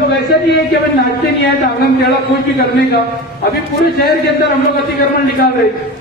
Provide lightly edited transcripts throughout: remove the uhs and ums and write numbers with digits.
लोग ऐसा नहीं है कि हमें नाचते नहीं आए तो आंगन टेढ़ा कुछ भी करने का। अभी पूरे शहर के अंदर हम लोग अतिक्रमण निकाल रहे थे।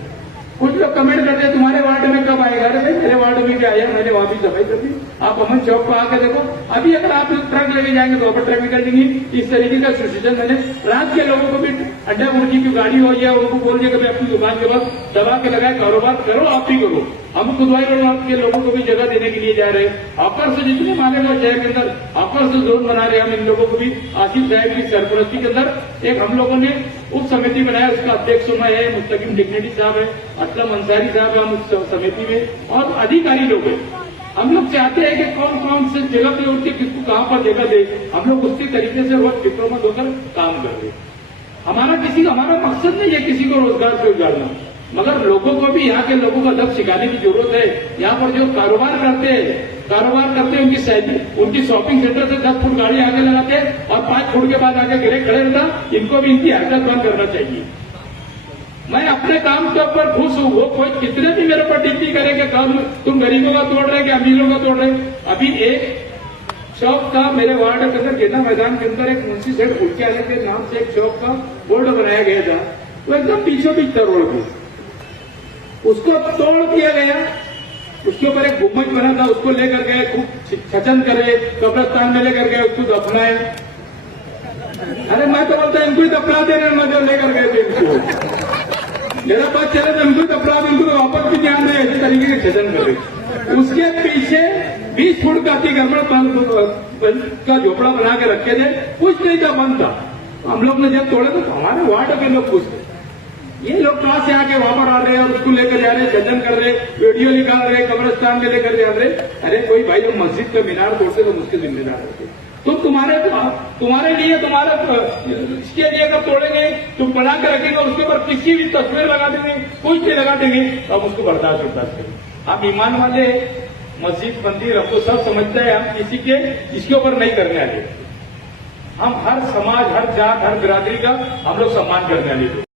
कुछ लोग कमेंट करते हैं तुम्हारे वार्ड में कब आएगा? अरे भाई मेरे वार्ड में भी आया, मैंने वहां भी सफाई कर दी। आप अमन चौक पर आकर देखो, अभी अगर आप ट्रक लेके जाएंगे तो ओवर ट्रक भी कर देंगे। इस तरीके का सिचुएशन मैंने रात के लोगों को भी अड्डा मुर्गी की गाड़ी हो या उनको बोल दिया कि अपनी दुकान के पास दबा के लगाए, कारोबार करो, आप भी करो। हम खुदवाई रोड के लोगों को भी जगह देने के लिए जा रहे हैं। ऑफर से जितने माले गए शहर के अंदर ऑफर से जोन बना रहे हैं हम इन लोगों को भी। आसिफ साहब की सरपरस्ती के अंदर एक हम लोगों ने उप समिति बनाया, उसका अध्यक्ष मैं है, मुस्तकिम डिग्नेटी साहब है, असलम अंसारी साहब है हम उस समिति में, और अधिकारी लोग हैं। हम लोग चाहते हैं कि कौन कौन से जगह पे उठ के किसको कहां पर जगह दे, हम लोग उसी तरीके से रोज फिक्रोमत होकर काम कर रहे हैं। हमारा मकसद नहीं है किसी को रोजगार से उजाड़ना, मगर लोगों को भी यहाँ के लोगों का अदब सिखाने की जरूरत है। यहाँ पर जो कारोबार करते हैं उनकी सैलरी, उनकी शॉपिंग सेंटर से 10 फुट गाड़ी आगे लगाते हैं और 5 फुट के बाद आगे गिरे खड़े रहता, इनको भी इनकी हरकत बंद करना चाहिए। मैं अपने काम के ऊपर खुश हूँ, वो कोई कितने भी मेरे पर टिप्पणी करे कि काम तुम गरीबों का तोड़ रहे कि अमीरों का तोड़ रहे। अभी एक शॉप का मेरे वार्ड के अंदर गेंदा मैदान के अंदर एक मुंशी सेठ फुलके के नाम से एक शॉप का बोर्ड बनाया गया था, वो एकदम पीछे बीच था रोड पे, उसको तोड़ दिया गया। उसके ऊपर एक गुम्बज बना था, उसको लेकर गए, खूब छचन करे, कब्रस्तान में लेकर गए, उसको दफनाए। अरे मैं तो बोलता इनको ही दफना दे रहे हैं, जो लेकर गए थे इनको, मेरा बात चले तो इनको दफना दे, इनको तो वापस भी ध्यान नहीं, ऐसे तरीके से छचन करे। उसके पीछे 20 फुट का अतिक्रमण का झोपड़ा बना के रखे थे, कुछ नहीं था, बंद था। हम लोग ने जब तोड़े तो हमारे वार्ड के लोग पूछते, ये लोग कहां से आके वहां पर आ रहे हैं और उसको लेकर जा रहे हैं, छजन कर रहे, वीडियो निकाल रहे, कब्रिस्तान में लेकर जा रहे। अरे कोई भाई जब मस्जिद का मीनार तोड़ते तो मुझके जिम्मेदार होते। तो तुम्हारे लिए इसके लिए अगर तोड़ेंगे तुम बना कर रखेंगे, उसके ऊपर किसी भी तस्वीर लगा देंगे, कुछ भी लगा देंगे, तो हम उसको बर्दाश्त करेंगे। आप ईमान वाले, मस्जिद मंदिर हमको सब समझते हैं, हम किसी के इसके ऊपर नहीं करने वाले। हम हर समाज, हर जात, हर बिरादरी का हम लोग सम्मान करने वाले।